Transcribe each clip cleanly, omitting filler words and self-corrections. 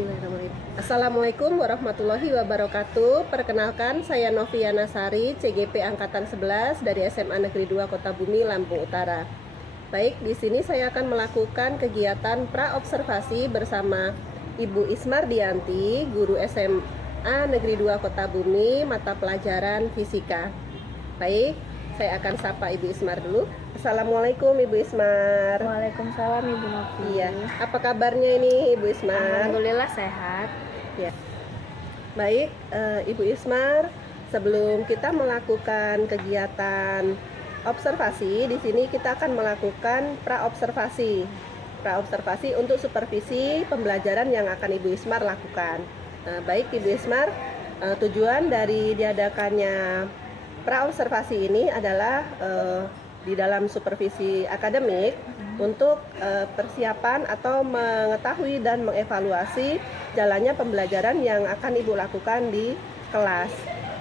Bismillahirrahmanirrahim. Assalamualaikum warahmatullahi wabarakatuh. Perkenalkan, saya Noviana Sari, CGP Angkatan 11 dari SMA Negeri 2 Kota Bumi, Lampung Utara. Baik, di sini saya akan melakukan kegiatan pra-observasi bersama Ibu Ismardianti, guru SMA Negeri 2 Kota Bumi, mata pelajaran fisika. Baik, saya akan sapa Ibu Ismar dulu. Assalamualaikum Ibu Ismar. Waalaikumsalam Ibu Novi. Iya, apa kabarnya ini Ibu Ismar? Alhamdulillah sehat. Ya. Baik, Ibu Ismar, sebelum kita melakukan kegiatan observasi, di sini kita akan melakukan pra-observasi. Pra-observasi untuk supervisi pembelajaran yang akan Ibu Ismar lakukan. Baik Ibu Ismar, tujuan dari diadakannya pra-observasi ini adalah di dalam supervisi akademik untuk persiapan atau mengetahui dan mengevaluasi jalannya pembelajaran yang akan Ibu lakukan di kelas.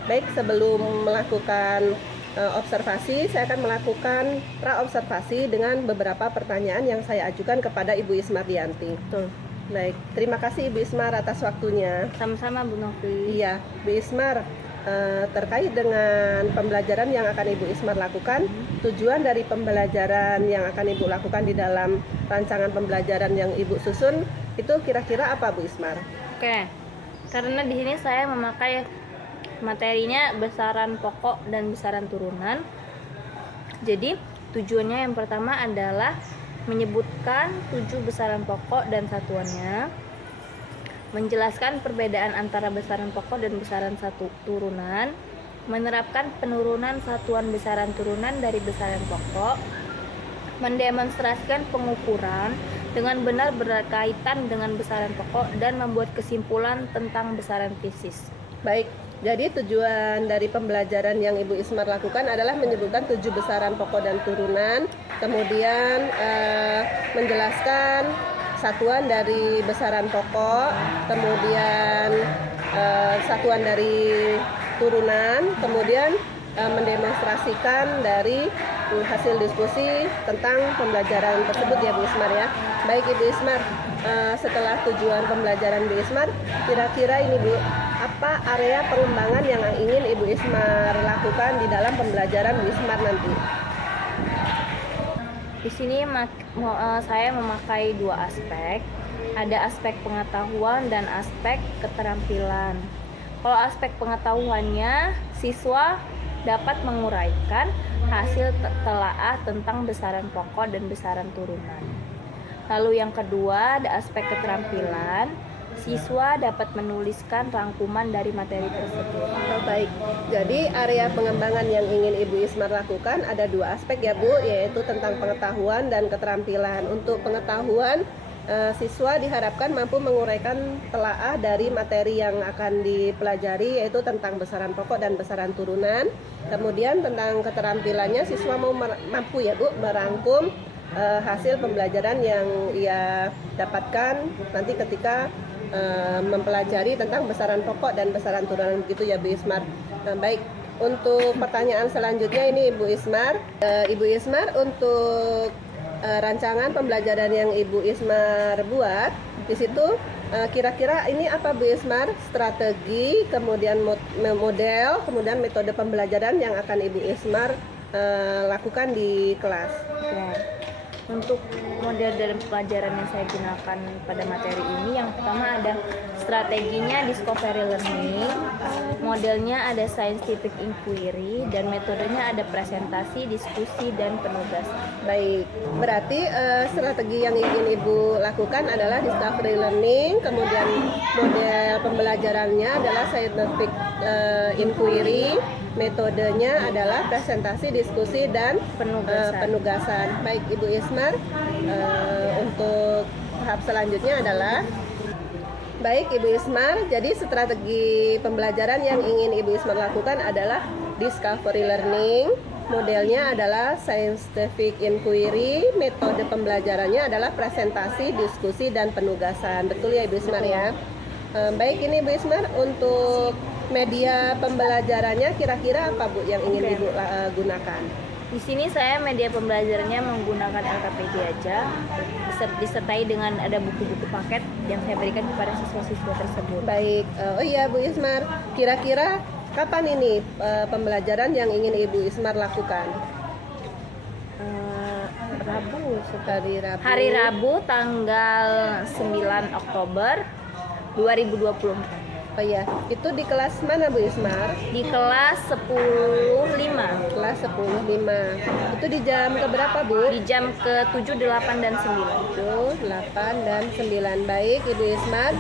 Baik, sebelum melakukan observasi, saya akan melakukan pra-observasi dengan beberapa pertanyaan yang saya ajukan kepada Ibu Ismardianti. Betul. Baik, terima kasih Ibu Ismar atas waktunya. Sama-sama Bu Novi. Iya, Bu Ismar, terkait dengan pembelajaran yang akan Ibu Ismar lakukan, tujuan dari pembelajaran yang akan Ibu lakukan di dalam rancangan pembelajaran yang Ibu susun itu kira-kira apa Bu Ismar? Oke. Karena di sini saya memakai materinya besaran pokok dan besaran turunan. Jadi, tujuannya yang pertama adalah menyebutkan 7 besaran pokok dan satuannya, menjelaskan perbedaan antara besaran pokok dan besaran turunan, menerapkan penurunan satuan besaran turunan dari besaran pokok, mendemonstrasikan pengukuran dengan benar berkaitan dengan besaran pokok, dan membuat kesimpulan tentang besaran tesis. Baik, jadi tujuan dari pembelajaran yang Ibu Ismar lakukan adalah menyebutkan 7 besaran pokok dan turunan, kemudian menjelaskan satuan dari besaran pokok, kemudian satuan dari turunan, kemudian mendemonstrasikan dari hasil diskusi tentang pembelajaran tersebut ya Bu Ismar ya. Baik Ibu Ismar, setelah tujuan pembelajaran Bu Ismar, kira-kira ini Bu, apa area pengembangan yang ingin Ibu Ismar lakukan di dalam pembelajaran Bu Ismar nanti? Di sini saya memakai 2 aspek. Ada aspek pengetahuan dan aspek keterampilan. Kalau aspek pengetahuannya, siswa dapat menguraikan hasil telaah tentang besaran pokok dan besaran turunan. Lalu yang kedua, ada aspek keterampilan. Siswa dapat menuliskan rangkuman dari materi tersebut. Oh, baik, jadi area pengembangan yang ingin Ibu Ismar lakukan ada 2 aspek ya Bu, yaitu tentang pengetahuan dan keterampilan. Untuk pengetahuan, siswa diharapkan mampu menguraikan telaah dari materi yang akan dipelajari, yaitu tentang besaran pokok dan besaran turunan. Kemudian tentang keterampilannya, siswa mampu ya Bu merangkum hasil pembelajaran yang ia dapatkan nanti ketika mempelajari tentang besaran pokok dan besaran turunan, begitu ya Bu Ismar. Baik, untuk pertanyaan selanjutnya ini Ibu Ismar. Ibu Ismar, untuk rancangan pembelajaran yang Ibu Ismar buat di situ, kira-kira ini apa Bu Ismar? Strategi, kemudian model, kemudian metode pembelajaran yang akan Ibu Ismar lakukan di kelas. Ya. Untuk model dalam pelajaran yang saya gunakan pada materi ini, yang pertama ada strateginya discovery learning, modelnya ada scientific inquiry, dan metodenya ada presentasi, diskusi, dan penugasan. Baik, berarti strategi yang ingin Ibu lakukan adalah discovery learning, kemudian model pembelajarannya adalah scientific inquiry, metodenya adalah presentasi, diskusi, dan penugasan. Baik Ibu Ismar, untuk tahap selanjutnya adalah, baik Ibu Ismar, jadi strategi pembelajaran yang ingin Ibu Ismar lakukan adalah discovery learning, modelnya adalah scientific inquiry, metode pembelajarannya adalah presentasi, diskusi, dan penugasan. Betul ya Ibu Ismar ya? Baik, ini Ibu Ismar, untuk media pembelajarannya kira-kira apa Bu yang ingin Ibu gunakan? Di sini saya media pembelajarannya menggunakan LKPD aja, disertai dengan ada buku-buku paket yang saya berikan kepada siswa-siswa tersebut. Baik, oh iya Bu Ismar, kira-kira kapan ini pembelajaran yang ingin Ibu Ismar lakukan? Rabu, Hari Rabu tanggal 9 Oktober 2024. Oh iya, itu di kelas mana Bu Ismar? Di kelas 10.5. Kelas 10.5. Itu di jam keberapa Bu? Di jam ke-7, 8, dan 9. 7, 8, dan 9. Baik Ibu Ismar,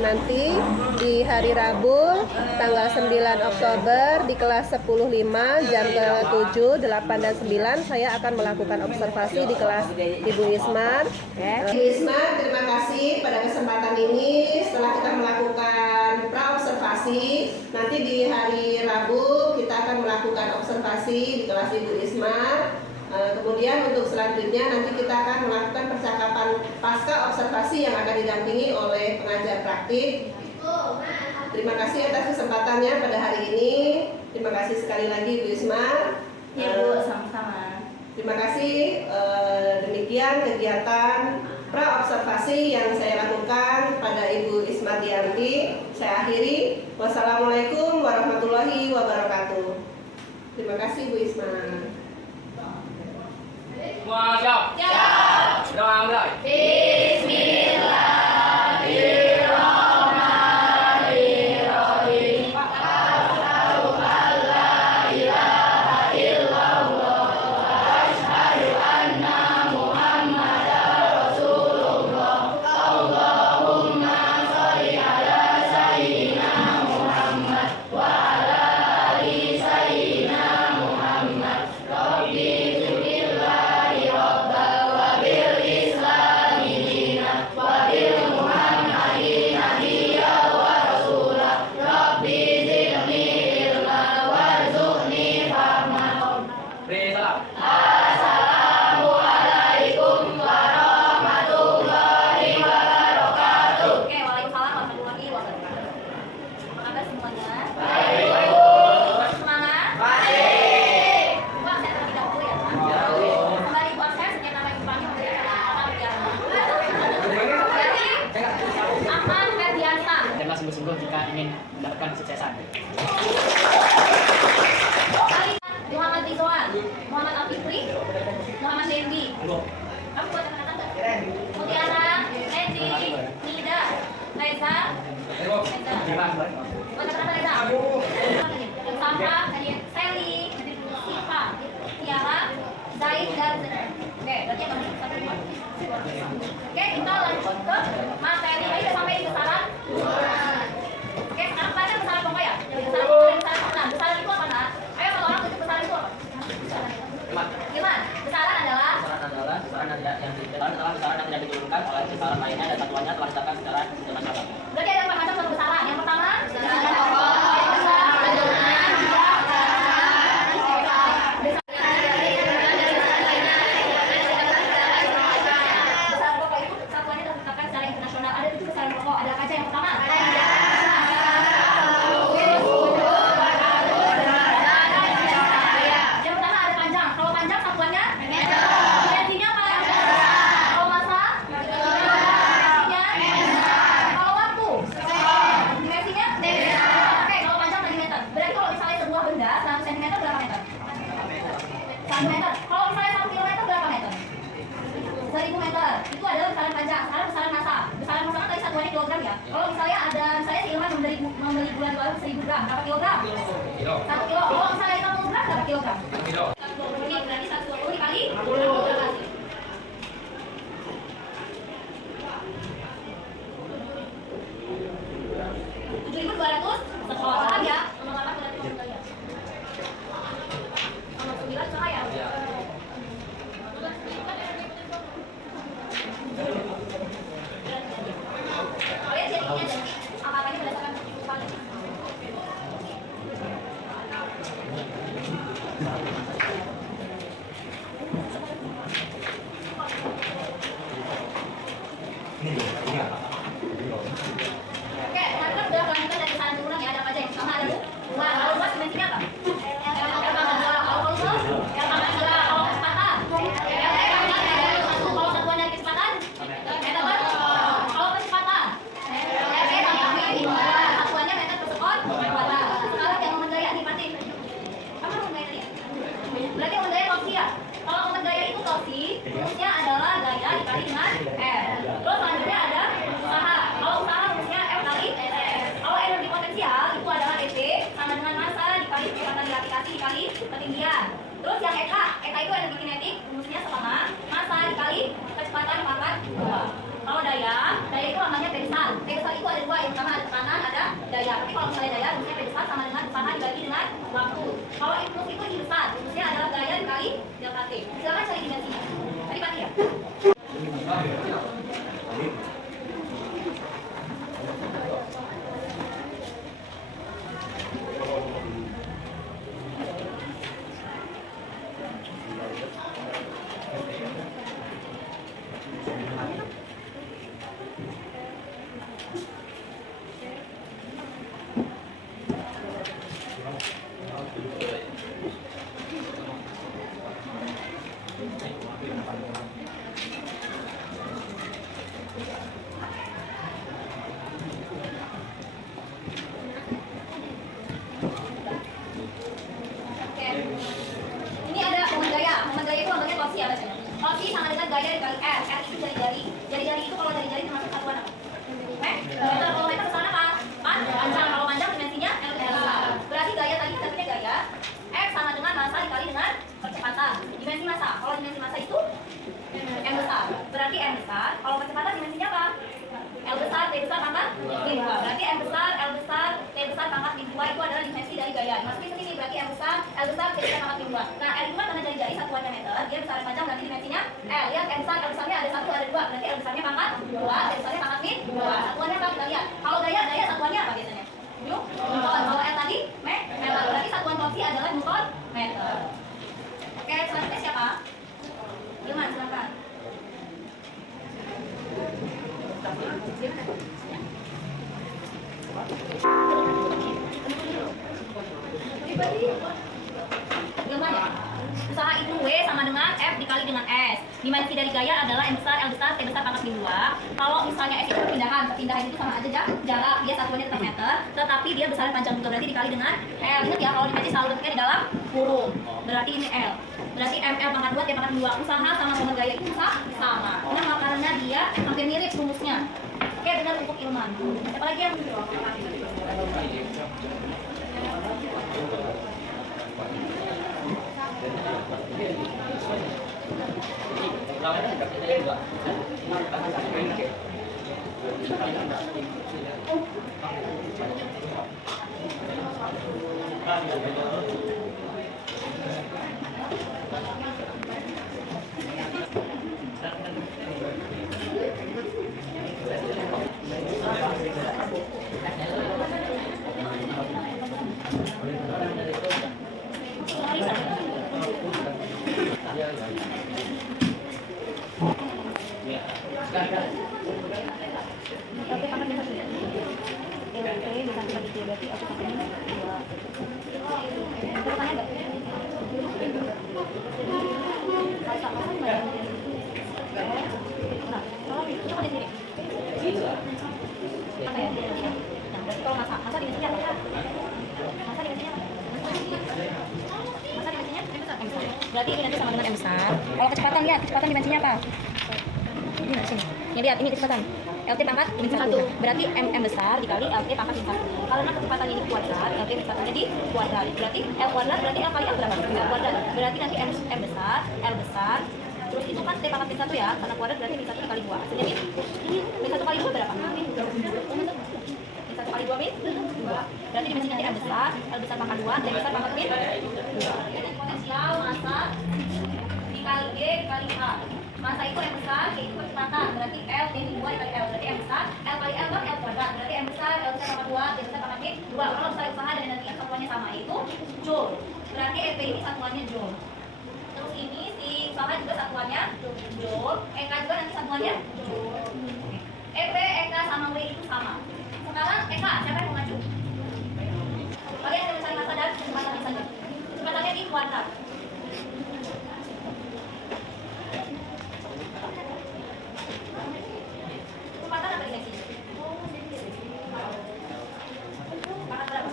nanti di hari Rabu tanggal 9 Oktober di kelas 10.5 jam ke-7, 8, dan 9 saya akan melakukan observasi di kelas Ibu Ismar. Ibu Ismar, terima kasih pada kesempatan ini. Setelah kita melakukan pra-observasi, nanti di hari Rabu kita akan melakukan observasi di kelas Ibu Ismar. Kemudian untuk selanjutnya nanti kita akan melakukan percakapan pasca observasi yang akan didampingi oleh pengajar praktik. Terima kasih atas kesempatannya pada hari ini. Terima kasih sekali lagi Ibu Ismar. Ya Bu, sama-sama. Terima kasih. Demikian kegiatan pra-observasi yang saya lakukan pada Ibu Ismardianti. Saya akhiri. Wassalamualaikum warahmatullahi wabarakatuh. Terima kasih Bu Ismar. Semua siap? Siap. Doa mulai. Beri salam. Oke, waalaikumsalam warahmatullahi wabarakatuh. Apa kabar semuanya? Semangat? Pak, saya terlebih dahulu ya, Pak. Kembali buat saya sejak nama Ibu Pani memberikan amanah biar Ahmad Ferdiansa. Janganlah sungguh-sungguh jika ingin mendapatkan kesuksesan. Muhammad Rizwan, Muhammad Al-Fikri, Muhammad Dendi. Kamu buat kata-kata nggak? Mutiara, Dendi, Nida, Reza, buat kata-kata Reza. Sampah, Sally, Siva, Tiara, Zaid, dan oke, berarti yang nomor 1, 2. Oke, kita lanjut ke materi. Tadi sudah sampai di besaran. Oke, sekarang kalian besaran pokok ya? Besaran pokok. Nah, besaran itu apa, Nak? Ayo kalau orang tutup besaran itu apa? Gimana? Besaran adalah besaran yang tidak diturunkan oleh besaran lainnya dan satuannya telah ditetapkan secara internasional. berarti ada empat macam suatu besaran. Yang pertama, besaran pokok itu satuannya telah ditetapkan secara internasional. Ada 7 besaran pokok. Ada apa aja? Yang pertama, yang pertama ada panjang. Kalau panjang satuannya dimensinya apa? Kalau masa dimensinya, kalau waktu dimensinya. Oke, kalau panjang tadi meter. Berarti kalau misalnya sebuah benda 100 cm berapa meter? 1 meter. Kalau misalnya 1 km berapa meter? 1000 meter. Itu adalah besaran panjang. Sekarang besaran massa. Besaran massa kan tadi satuannya kilogram ya. Kalau misalnya si Ilman membeli gula dolar 1000 gram, berapa kilogram? 1 kilo. Kalau misalnya 50 gram, berapa kilogram? Ini berarti 120 dikali 60 kali. sekolah. Paham ya? Nomor 8 berarti nomor 9 ya? Nomor 9 cahaya. Kalian jadinya dan apa-apanya berdasarkan kecukupan. KT. Silakan cari dimensinya. Tadi mati ya? Oke. Ini ada momen gaya. Momen gaya itu lambangnya torsi ya bacanya. Torsi sama dengan gaya dikali R. R itu jari-jari. Jari-jari itu kalau jari-jari termasuk satuan apa? Meter. Kalau meter kesana kan? Panjang. Kalau panjang dimensinya L. Berarti gaya tadi satunya gaya. X sama dengan massa dikali dengan percepatan. Dimensi massa. Kalau dimensi massa itu M besar. Berarti M besar. Kalau percepatan dimensinya apa? L besar, T besar pangkat min 2. Berarti M besar, L besar, T besar pangkat min 2 itu adalah dimensi dari gaya. Masukin ke sini berarti M besar, L besar, T besar pangkat min 2. Nah, L itu kan karena jari-jari satuannya meter, dia besar panjang berarti dimensinya L. Lihat M besar, L besarnya ada 1, ada 2. Berarti L besarnya pangkat 2, T besarnya pangkat min 2. Satuannya apa kita lihat? Kalau gaya satuannya apa biasanya? Newton. Kalau L tadi meter. Berarti satuan torsi adalah Newton meter. Oke, selanjutnya siapa? Gimana silakan. Gampang ya? Usaha itu W sama dengan F dikali dengan S. Dimensi dari gaya adalah M besar, L besar, T besar pangkat min 2. Kalau misalnya S itu perpindahan itu sama aja jarak, dia satuannya tetap meter, tetapi dia besar dan panjang juga, berarti dikali dengan L. Ingat ya, kalau dimensi selalu bentuknya di dalam kurung. Berarti ini L. Berarti ML pangkat 2, T pangkat 2. Usaha sama momen gaya itu sama. Kenapa? Karena dia hampir mirip rumusnya. Oke, benar untuk Ilman. Siapa lagi yang berarti ini nanti sama dengan M besar. Kalau kecepatan lihat, kecepatan dimensinya apa? Ini sini. Ya lihat, ini kecepatan. LT pangkat min 1. Berarti M besar dikali LT pangkat min 1. Karena kecepatan ini kuadrat, LT kecepatannya di kuadrat. Berarti L kuadrat berarti L kali L berapa? L kuadrat. Berarti nanti M besar, L besar. Terus itu kan T pangkat min 1 ya, karena kuadrat berarti min 1 dikali 2. Hasilnya ini min 1 kali 2 berapa? Min 1 kali 2 min 2. Berarti dimensinya M besar, L besar pangkat 2, T besar pangkat min 2. Potensial massa dikali G dikali A. Massa itu M besar, G itu kecepatan. Berarti L min 2 dikali L. Berarti M besar, L kali L kan L kuadrat. Berarti M besar, L besar pangkat 2, T besar pangkat min 2. Kalau besar usaha dan nanti yang satuannya sama itu joule. Berarti EP ini satuannya joule. Terus ini si usaha juga satuannya joule. EK juga nanti satuannya joule. EP, EK sama W itu sama. Sekarang EK, siapa yang mau maju? Kalian yang mencari massa dan kecepatannya saja. Kecepatannya di kuadrat. Kecepatan apa dimensinya? Pangkat berapa?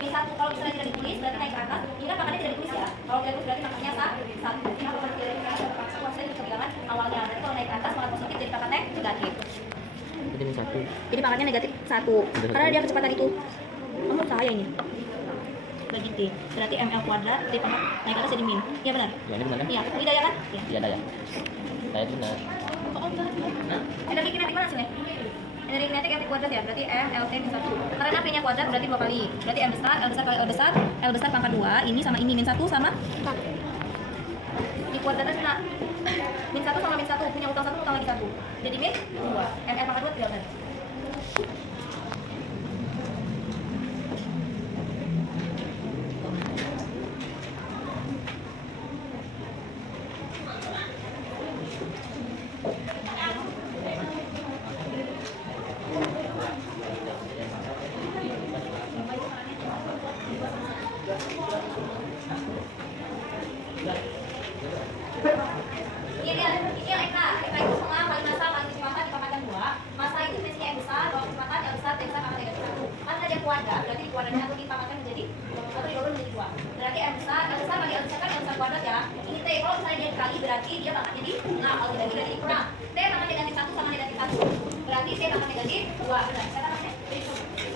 Min 1 kalau misalnya tidak ditulis berarti naik ke atas. Ini kan pangkatnya tidak ditulis ya. Kalau tidak ditulis berarti makanya satu. Berarti apa berarti kuasanya di kebilangan awalnya. Berarti kalau naik ke atas malah positif jadi pangkatnya negatif. Jadi min 1. Jadi pangkatnya negatif 1. Karena dia kecepatan itu. Kamu saya ini. Bagi T. Berarti ML kuadrat T pangkat naik ke atas jadi min. Iya benar? Ya, ini benar kan? Iya. Ini daya kan? Iya. Iya, daya. Daya itu benar. Energi kinetik mana hasilnya? Energi kinetik MT kuadrat ya, berarti M, LT min 1. Karena V nya kuadrat berarti 2 kali. Berarti M besar, L besar kali L besar pangkat 2. Ini sama ini, min 1 sama Di kuadratnya kena min 1 sama min 1, punya utang 1, utang lagi 1. Jadi min 2. MR pangkat 2 tinggalkan. Iya lihat, ini yang Eka itu sama kali masa kali kecepatan dipangkatkan 2. Masa itu dimensinya yang besar, kalau kecepatan yang besar, yang besar pangkat negatif 1. Kan ada kuadrat, berarti kuadratnya atau dipangkatkan menjadi atau didobel menjadi 2. Berarti yang besar kali yang besar kan yang besar kuadrat ya. Ini T, kalau misalnya dia dikali berarti dia pangkatnya di nah kalau dibagi berarti kurang. T pangkat negatif 1 sama negatif 1. Berarti T pangkat negatif 2. Benar, saya pangkatnya.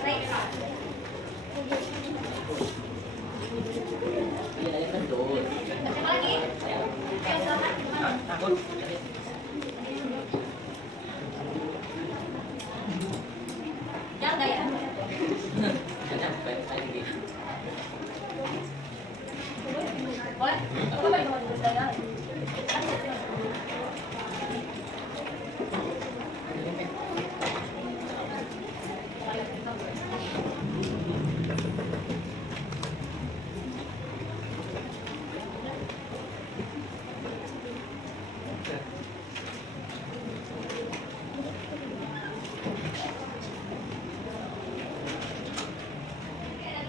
Baik. Iya, tadi betul. Coba lagi. Ayo silakan. Takut. Jangan enggak ya? Jangan baik lagi. Boleh? Coba balik ke dulu saya.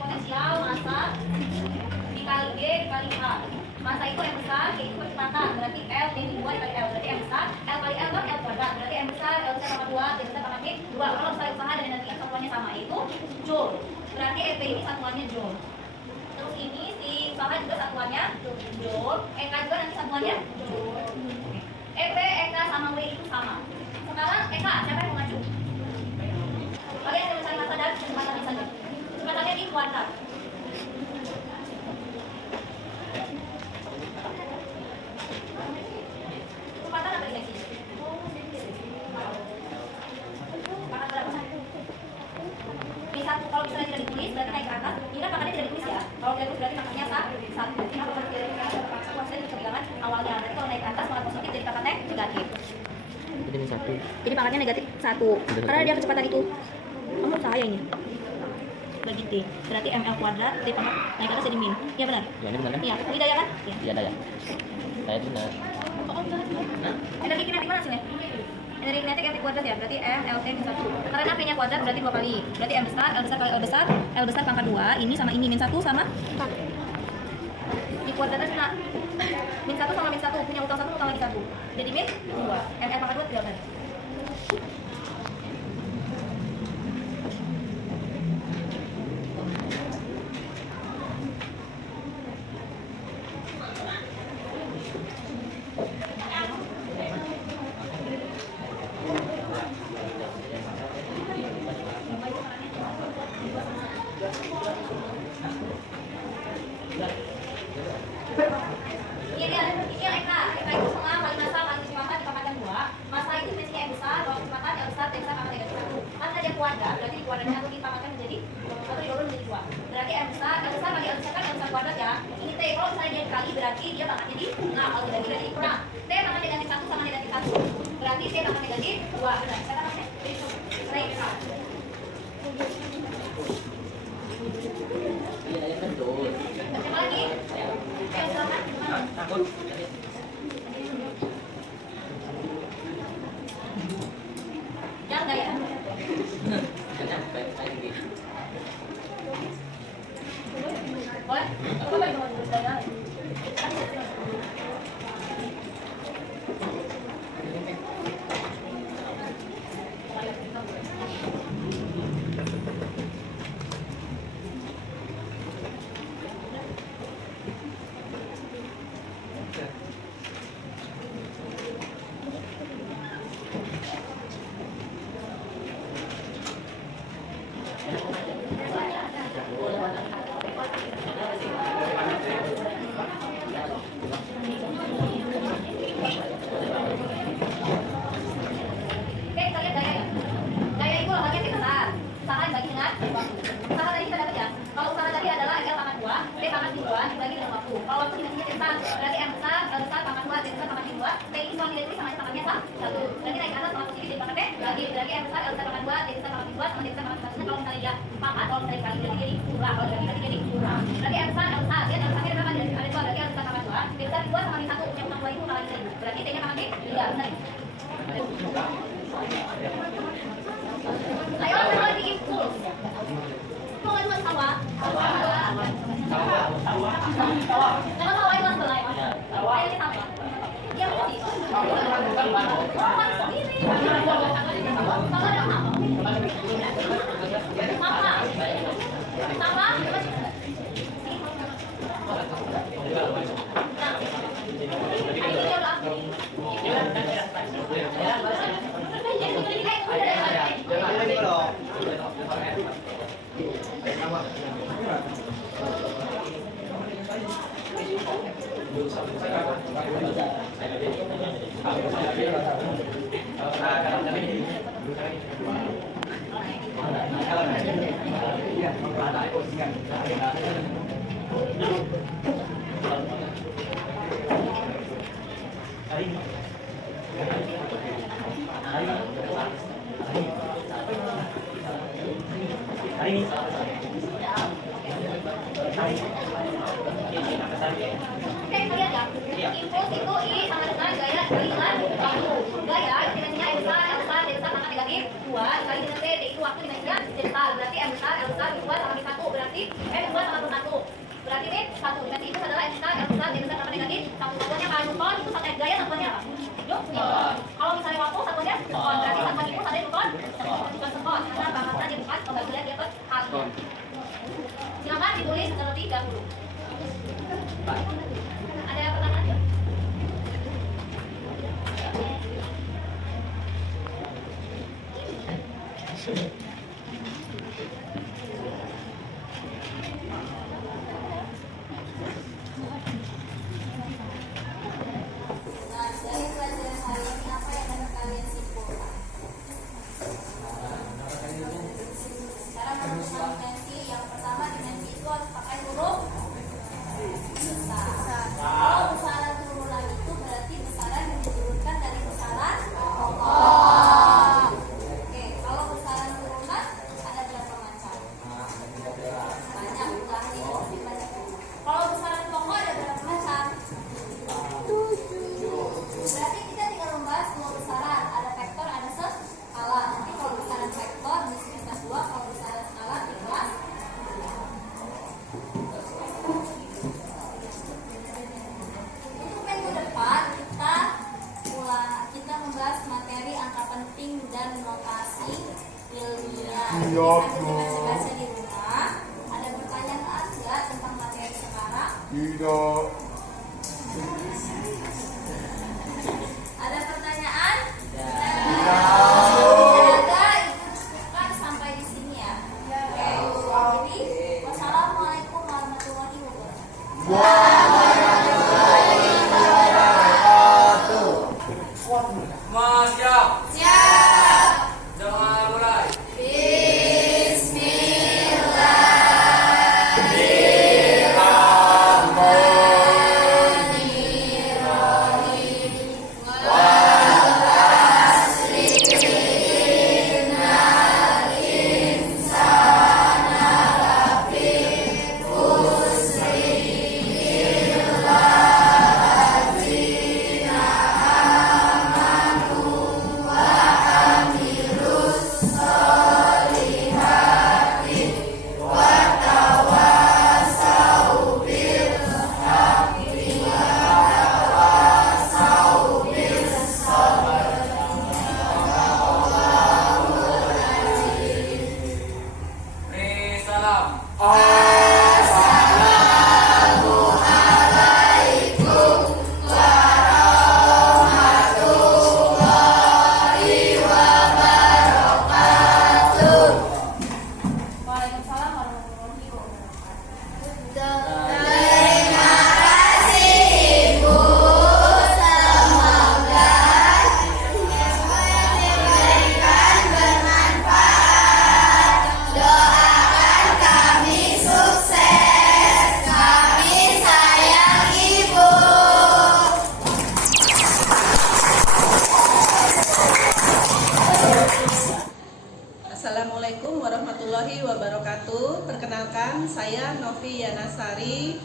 Potensial massa dikali G dikali H. Massa itu yang besar, G itu kecepatan. Berarti L dikali 2 dikali L. Berarti yang besar, L kali L kan L kuadrat. Berarti yang besar, L besar pangkat 2, G besar pangkat 2. Kalau besar usaha dan energi satuannya sama itu joule. Berarti EP ini satuannya joule. Terus ini si usaha juga satuannya joule. EK juga nanti satuannya joule. EP, EK sama W itu sama. Sekarang EK, siapa yang mau maju? Kalian yang mencari massa dan kecepatannya saja. Kecepatannya di kuadrat. Kecepatan apa dimensi? Pangkat berapa? Min 1 kalau misalnya tidak ditulis berarti naik ke atas. Ini kan pangkatnya tidak ditulis ya. Kalau tidak ditulis berarti pangkatnya 1. Berarti apa kalau tidak ditulis terpaksa kuasanya di kebilangan awalnya. Berarti kalau naik ke atas pangkat positif jadi pangkatnya negatif. Itu min 1. Jadi pangkatnya negatif 1. Karena dia kecepatan itu. Kamu saya ini. Bagi T. Berarti ML kuadrat T pangkat naik ke atas jadi min. Iya benar? Ya, ini benar kan? Iya. Ini daya kan? Iya. Iya, ada ya. Saya itu benar. Energi kinetik mana hasilnya? Energi kinetik MT kuadrat ya, berarti M LT min 1. Karena V nya kuadrat berarti 2 kali. Berarti M besar, L besar kali L besar, L besar pangkat 2, ini sama ini min 1 sama 4. Di kuadratnya kena min 1 sama min 1, punya utang 1, utang lagi 1. Jadi min 2. ML pangkat 2 tinggalkan. Iya lihat, ini yang Eka itu sama kali masa kali kecepatan dipangkatkan 2. Masa itu dimensinya yang besar, kalau kecepatan yang besar, yang besar pangkat negatif 1. Kan ada kuadrat, berarti di kuadratnya atau dipangkatkan menjadi atau didobel menjadi 2. Berarti M besar kali L besar kan yang besar kuadrat ya. Ini T, kalau misalnya dia dikali berarti dia pangkatnya di nah kalau dibagi berarti kurang. T pangkat negatif 1 sama negatif 1. Berarti T pangkat negatif 2. Benar, saya pangkatnya. Baik. Iya, tadi betul. Coba lagi. Ayo silakan. Takut. Jangan enggak ya? Jangan baik lagi. Boleh? Coba balik ke dulu saya. Kalau itu dimensinya besar, berarti M besar, L besar pangkat 2, D besar pangkat 2. T ini semua nilai tulis sama aja pangkatnya 1. Berarti naik ke atas sama positif jadi pangkat T lagi. Berarti M besar, L besar pangkat 2, D besar pangkat 2 sama D besar pangkat 1. Kalau misalnya dia pangkat, kalau misalnya dikali berarti jadi kurang. Kalau dikali berarti jadi kurang. Berarti M besar, L besar, dia L besarnya berapa? Ada 2, berarti L besar pangkat 2. D besar 2 sama min 1, yang pangkat 2 itu kali 1. Berarti T-nya pangkat T 3, benar. Ayo kita lagi impuls. Mau nggak luas tawa? Jangan tawa luas belai. Ayo kita tawa. Dia mesti. Tawa sendiri. Tawa ada apa? Tawa. Tawa. Oke, lihat ya. Impuls itu I sama dengan gaya dikalikan waktu. Gaya dimensinya M besar, L besar, D besar pangkat negatif 2 dikali dengan T, D itu waktu dimensinya D besar. Berarti M besar, L besar, 2 sama min 1. Berarti M 2 sama min 1. Berarti ini 1. Dimensi itu adalah M besar, L besar, D besar pangkat negatif. Satuannya kalau Newton itu satu gaya satuannya apa? Newton. Kalau misalnya waktu satuannya sekon. Berarti satuan itu satunya Newton. Bukan sekon. Karena pangkatnya dia bukan pembagian dia per hari. Silakan ditulis terlebih dahulu. Ada pertanyaan? Baca di rumah. Ada pertanyaan nggak tentang materi sekarang? Tidak. Ada pertanyaan? Jaga ikutkan sampai di sini ya. Oke. Jadi wassalamualaikum warahmatullahi wabarakatuh. Mas siap? Siap. Jangan mulai. Waalaikumsalam warahmatullahi wabarakatuh. Doakan kami sukses. Perkenalkan, saya Novi Yanasari,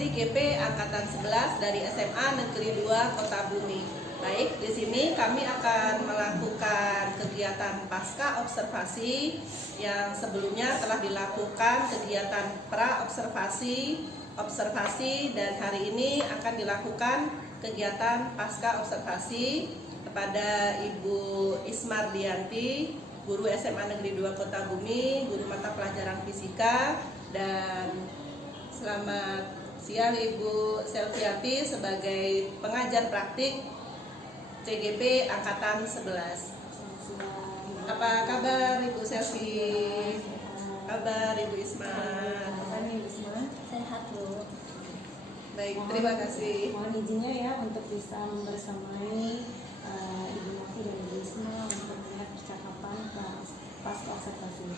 CGP Angkatan 11 dari SMA Negeri 2 Kota Bumi. Baik, di sini kami akan melakukan kegiatan pasca observasi yang sebelumnya telah dilakukan kegiatan pra observasi, dan hari ini akan dilakukan kegiatan pasca observasi kepada Ibu Ismardianti, guru SMA Negeri 2 Kota Bumi, guru mata pelajaran fisika, dan selamat siang Ibu Selviati sebagai pengajar praktik CGP Angkatan 11. Apa kabar Ibu Selvi? Kabar Ibu Isma? Sehat loh. Baik, terima kasih. Mohon izinnya ya untuk bisa membersamai Ibu Novi dan Ibu Isma untuk melihat percakapan pas observasi.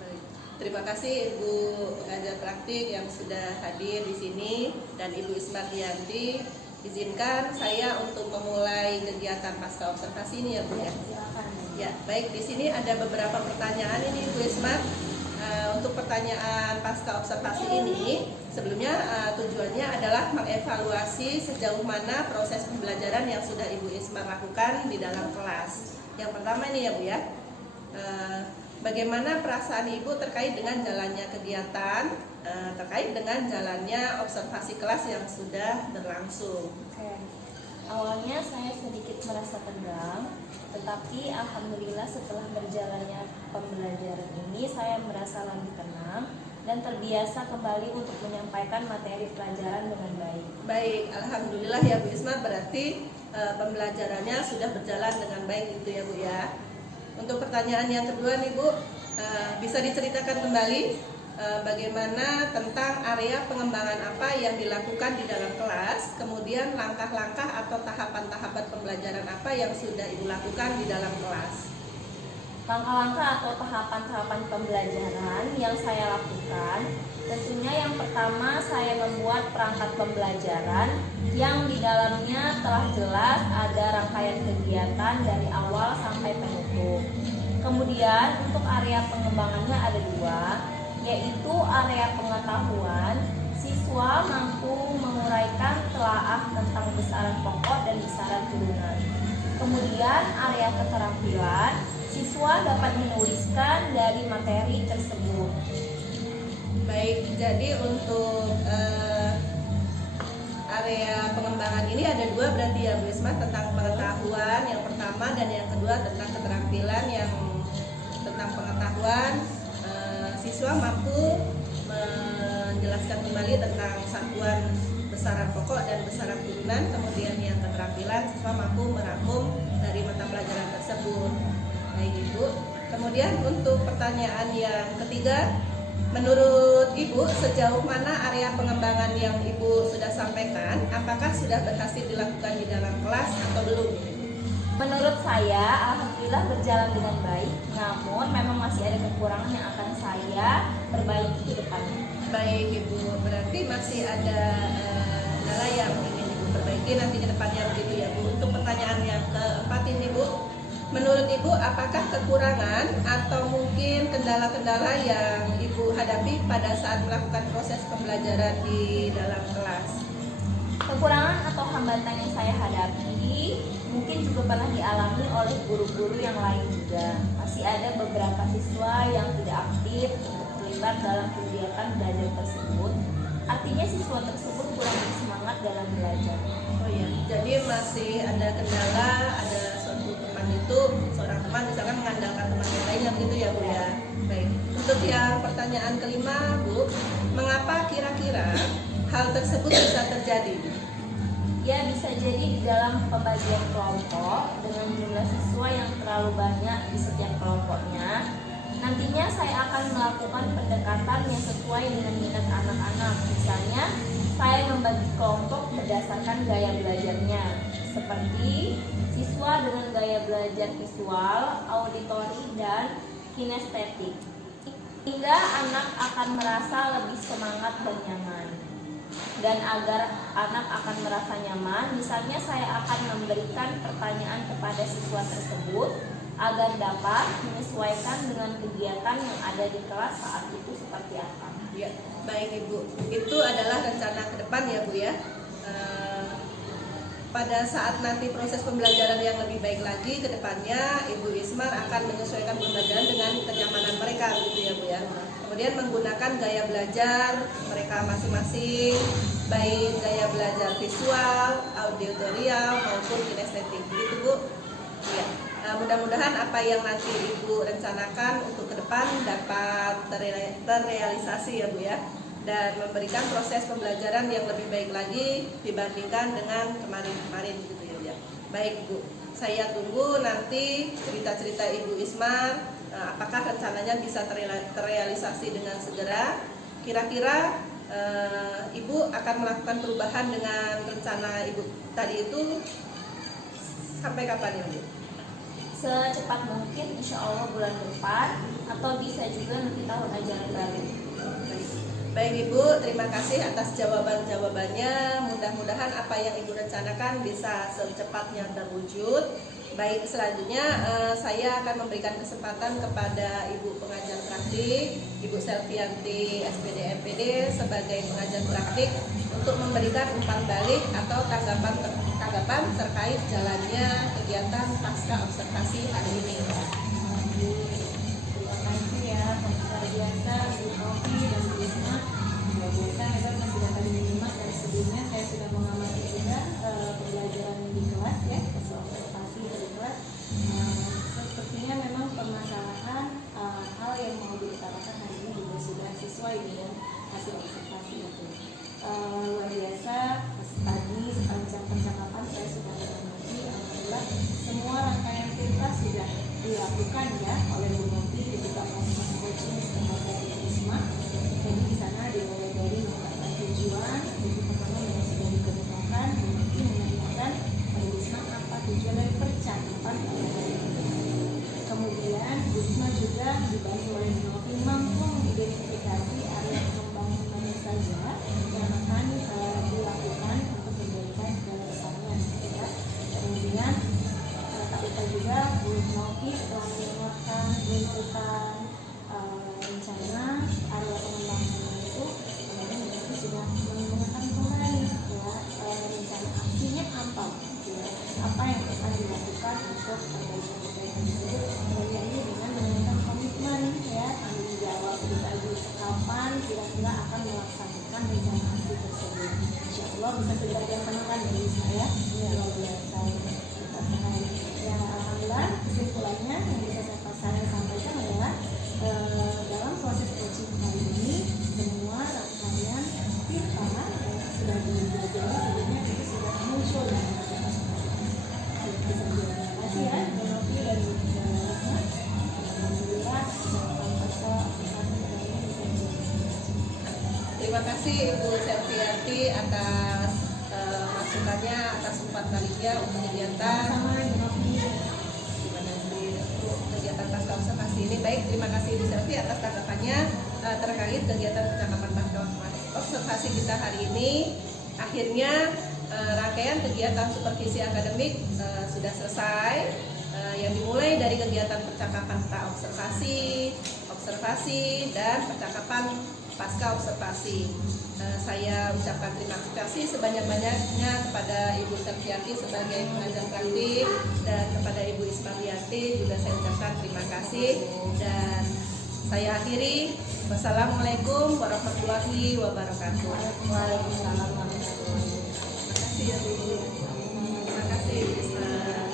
Baik. Terima kasih Ibu pengajar praktik yang sudah hadir di sini, dan Ibu Ismardianti. Izinkan saya untuk memulai kegiatan pasca observasi ini ya Bu ya. Silakan. Ya, baik, di sini ada beberapa pertanyaan ini Bu Isma. Untuk pertanyaan pasca observasi ini, sebelumnya tujuannya adalah mengevaluasi sejauh mana proses pembelajaran yang sudah Ibu Isma lakukan di dalam kelas. Yang pertama ini ya Bu ya, bagaimana perasaan Ibu terkait dengan jalannya kegiatan, terkait dengan jalannya observasi kelas yang sudah berlangsung. Oke. Awalnya saya sedikit merasa tegang, tetapi alhamdulillah setelah berjalannya pembelajaran ini saya merasa lebih tenang dan terbiasa kembali untuk menyampaikan materi pelajaran dengan baik. Baik, alhamdulillah ya Bu Isma, berarti pembelajarannya sudah berjalan dengan baik gitu ya Bu ya. Untuk pertanyaan yang kedua nih Bu, bisa diceritakan kembali bagaimana tentang area pengembangan apa yang dilakukan di dalam kelas, kemudian langkah-langkah atau tahapan-tahapan pembelajaran apa yang sudah Ibu lakukan di dalam kelas. Langkah-langkah atau tahapan-tahapan pembelajaran yang saya lakukan, tentunya yang pertama saya membuat perangkat pembelajaran yang di dalamnya telah jelas ada rangkaian kegiatan dari awal sampai penutup. Kemudian untuk area pengembangannya ada dua, yaitu area pengetahuan. Siswa mampu menguraikan telaah tentang besaran pokok dan besaran turunan. Kemudian area keterampilan, siswa dapat menuliskan dari materi tersebut. Baik, jadi untuk area pengembangan ini ada dua berarti ya Bu Isma, tentang pengetahuan yang pertama, dan yang kedua tentang keterampilan. Yang tentang pengetahuan, siswa mampu menjelaskan kembali tentang satuan besaran pokok dan besaran turunan. Kemudian yang keterampilan, siswa mampu merangkum dari mata pelajaran tersebut. Baik Ibu. Kemudian untuk pertanyaan yang ketiga, menurut Ibu sejauh mana area pengembangan yang Ibu sudah sampaikan, apakah sudah berhasil dilakukan di dalam kelas atau belum? Menurut saya, alhamdulillah berjalan dengan baik, namun memang masih ada kekurangan yang akan saya perbaiki ke depannya. Baik Ibu, berarti masih ada kendala yang ingin Ibu perbaiki nanti ke depannya begitu ya Bu. Untuk pertanyaan yang keempat ini Bu, menurut Ibu apakah kekurangan atau mungkin kendala-kendala yang Ibu hadapi pada saat melakukan proses pembelajaran di dalam kelas? Kekurangan atau hambatan yang saya hadapi mungkin juga pernah dialami oleh guru-guru yang lain juga. Masih ada beberapa siswa yang tidak aktif untuk terlibat dalam kegiatan belajar tersebut. Artinya siswa tersebut kurang bersemangat dalam belajar. Oh ya, jadi masih ada kendala, ada suatu teman itu, seorang teman misalkan mengandalkan teman yang lainnya begitu ya Bu ya. Baik, untuk yang pertanyaan kelima Bu, mengapa kira-kira hal tersebut bisa terjadi? Ya, bisa jadi di dalam pembagian kelompok dengan jumlah siswa yang terlalu banyak di setiap kelompoknya. Nantinya saya akan melakukan pendekatan yang sesuai dengan minat anak-anak. Misalnya, saya membagi kelompok berdasarkan gaya belajarnya, seperti siswa dengan gaya belajar visual, auditori, dan kinestetik, hingga anak akan merasa lebih semangat dan nyaman. Dan agar anak akan merasa nyaman, misalnya saya akan memberikan pertanyaan kepada siswa tersebut agar dapat menyesuaikan dengan kegiatan yang ada di kelas saat itu seperti apa. Baik Ibu, itu adalah rencana ke depan ya Bu ya. Pada saat nanti proses pembelajaran yang lebih baik lagi ke depannya, Ibu Ismar akan menyesuaikan pembelajaran dengan kenyamanan mereka gitu ya Bu ya. Kemudian menggunakan gaya belajar mereka masing-masing, baik gaya belajar visual, auditorial maupun kinestetik gitu Bu. Ya. Mudah-mudahan apa yang nanti Ibu rencanakan untuk ke depan dapat terrealisasi ya Bu ya, dan memberikan proses pembelajaran yang lebih baik lagi dibandingkan dengan kemarin-kemarin gitu ya Bu ya. Baik Bu, saya tunggu nanti cerita-cerita Ibu Ismar, apakah rencananya bisa terrealisasi dengan segera. Kira-kira Ibu akan melakukan perubahan dengan rencana Ibu tadi itu sampai kapan ya Bu? Secepat mungkin, insya Allah bulan depan, atau bisa juga nanti tahun ajaran baru. Baik Ibu, terima kasih atas jawaban-jawabannya. Mudah-mudahan apa yang Ibu rencanakan bisa secepatnya terwujud. Baik, selanjutnya saya akan memberikan kesempatan kepada Ibu pengajar praktik, Ibu Selvianti SPD MPD sebagai pengajar praktik untuk memberikan umpan balik atau tanggapan terkait jalannya kegiatan pasca observasi hari ini. Terima kasih ya, luar biasa Bu Novi dan Bu Isma. Luar biasa memang masih dapat menyimak, dan sebelumnya saya sudah mengamati juga pembelajaran di kelas ya, observasi dari kelas. Sepertinya memang permasalahan hal yang mau diutarakan hari ini juga sudah sesuai dengan hasil observasi itu. Luar biasa, tadi sepanjang percakapan saya sudah mengamati, alhamdulillah semua rangkaian tuntas sudah dilakukan ya oleh Bu Novi dan juga proses coaching kepada Ibu Isma. Jadi di sana dimulai dari menetapkan tujuan, jadi pertama yang sudah dikemukakan, Bu Novi menanyakan pada Bu Isma apa tujuan dari percakapan pada hari ini. Kemudian Bu Isma juga dibantu oleh Bu Novi mampu mengidentifikasi area pengembangan mana saja yang akan dilakukan untuk perbaikan ke depannya ya. Kemudian tak lupa juga Bu Novi setelah menyiapkan bentukan rencana area pengembangan itu, kemudian Bu Novi sudah menggunakan kembali ya rencana aksinya apa ya, apa yang akan dilakukan untuk perbaikan tersebut. Kemudian ini dengan menggunakan komitmen ya, tanggung jawab berbagi kapan kira-kira akan melaksanakan rencana aksi tersebut. Insya Allah bisa segera dilaksanakan dari saya. Luar biasa. Ya, alhamdulillah kesimpulannya yang bisa saya sampaikan adalah dalam proses coaching kali ini semua rangkaian kita yang sudah dipelajari sebelumnya itu sudah muncul dan terima kasih ya Bu Novi dan Bu Isma. Alhamdulillah Terima kasih Ibu Selvianti atas masukannya, atas umpan baliknya untuk kegiatan. sama Bu Novi. Terima kasih untuk kegiatan pasca observasi ini. Baik, terima kasih Ibu Selvi atas tanggapannya terkait kegiatan percakapan pasca observasi kita hari ini. Akhirnya rangkaian kegiatan supervisi akademik sudah selesai. Yang dimulai dari kegiatan percakapan observasi, dan percakapan pasca observasi. Saya ucapkan terima kasih sebanyak-banyaknya kepada Ibu Selvianti sebagai pengajar praktik, dan kepada Ibu Ismarianti juga saya ucapkan terima kasih, dan saya akhiri. Wassalamualaikum warahmatullahi wabarakatuh. Waalaikumsalam warahmatullahi wabarakatuh. Terima kasih ya Bu. Terima kasih Ibu Isma.